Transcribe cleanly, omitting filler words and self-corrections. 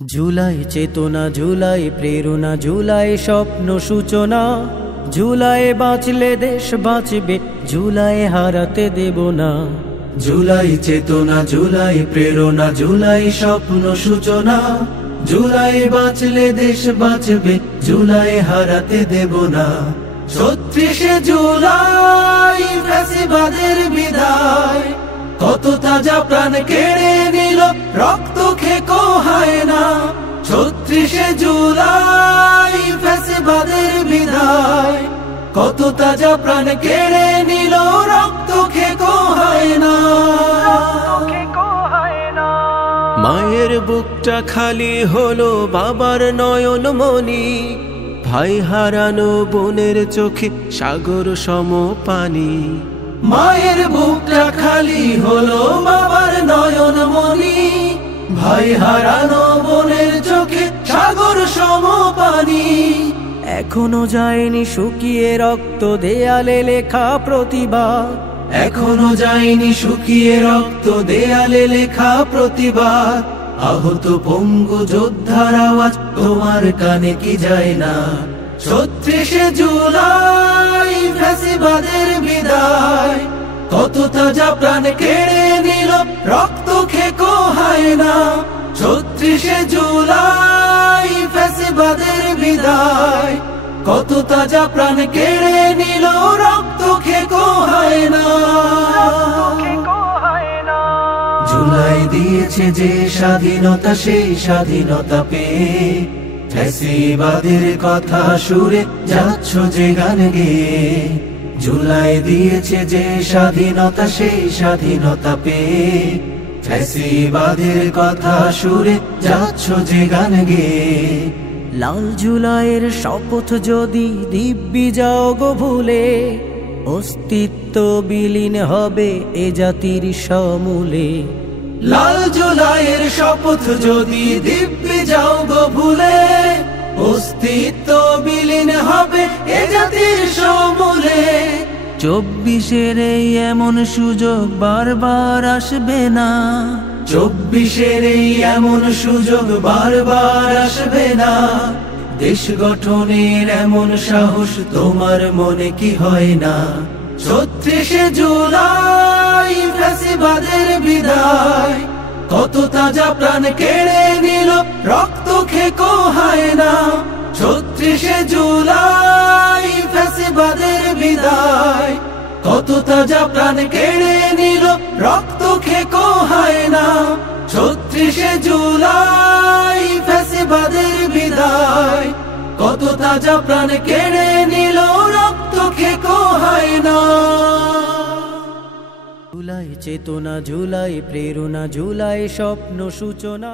জুলাই চেতনা, জুলাই প্রেরণা, জুলাই স্বপ্ন সূচনা। জুলাই বাঁচলে দেশ বাঁচবে, জুলাই হারাতে দেব না। জুলাই চেতনা, জুলাই প্রেরণা, জুলাই স্বপ্ন সূচনা। জুলাই বাঁচলে দেশ বাঁচবে, জুলাই হারাতে দেব না। ৩৬শে জুলাই ফ্যাসিবাদের বিদায়, কত তাজা প্রাণ কেড়ে নিল, রক্ত খেকো হয় না। ৩৬শে জুলাই ফ্যাসিবাদের বিদায়, কত তাজা প্রাণ কেড়ে নিল, রক্ত খেকো হয় না। মায়ের বুকটা খালি হলো, বাবার নয়ন মনি। ভাই হারানো বোনের চোখে সাগর সম পানি। মায়ের বুকটা খালি হলো, বাবার নয়ন মনি। ভাই হারানো বোনের চোখে সাগর সম পানি। এখনো যায়নি শুকিয়ে রক্ত, দেয়ালে লেখা প্রতিবাদ। এখনো যায়নি শুকিয়ে রক্ত, দেয়ালে লেখা প্রতিবাদ। আহত পঙ্গু যোদ্ধার আওয়াজ তোমার কানে কি যায় না? ৩৬শে জুলাই ফ্যাসিবাদের বিদায়, কত তাজা প্রাণ কেড়ে নিল, রক্ত খেকো হয় না। ৩৬শে জুলাই ফ্যাসিবাদের বিদায়, কত তাজা প্রাণ কেড়ে নিল, রক্ত খেকো হয় না। জুলাই দিয়েছে যে স্বাধীনতা, সেই স্বাধীনতা পেয়ে ফ্যাসিবাদের কথা সুরে যাচ্ছ যে গান গেয়ে। জুলাই দিয়েছে যে স্বাধীনতা, সেই স্বাধীনতা পেয়ে ফ্যাসিবাদের কথা সুরে যাচ্ছ যে গান গেয়ে। লাল জুলাইয়ের শপথ যদি দিব্যি যাও গো ভুলে, অস্তিত্ব বিলীন হবে এ জাতির সমূলে। লাল জুলাইয়ের শপথ যদি দিব্যি যাও গো ভুলে, অস্তিত্ব বিলীন হবে এ জাতির সমূলে। ২৪-এর এই এমন সুযোগ বারবার আসবে না। ২৪-এর এই এমন সুযোগ বারবার আসবে না। দেশ গঠনের এমন সাহস তোমার মনে কি হয় না? ৩৬শে জুলাই ফ্যাসিবাদের বিদায়, কত তাজা প্রাণ কেড়ে নিল, রক্ত খেকো হয় না। ৩৬শে জুলাই ফ্যাসিবাদের বিদায়, কত তাজা প্রাণ কেড়ে নিল, রক্ত খেকো হয় না। ৩৬শে জুলাই ফ্যাসিবাদের বিদায়, কত তাজা প্রাণ কেড়ে নিল, রক্ত খেকো হয় না। জুলাই চেতনা, জুলাই প্রেরণা, জুলাই স্বপ্ন সূচনা।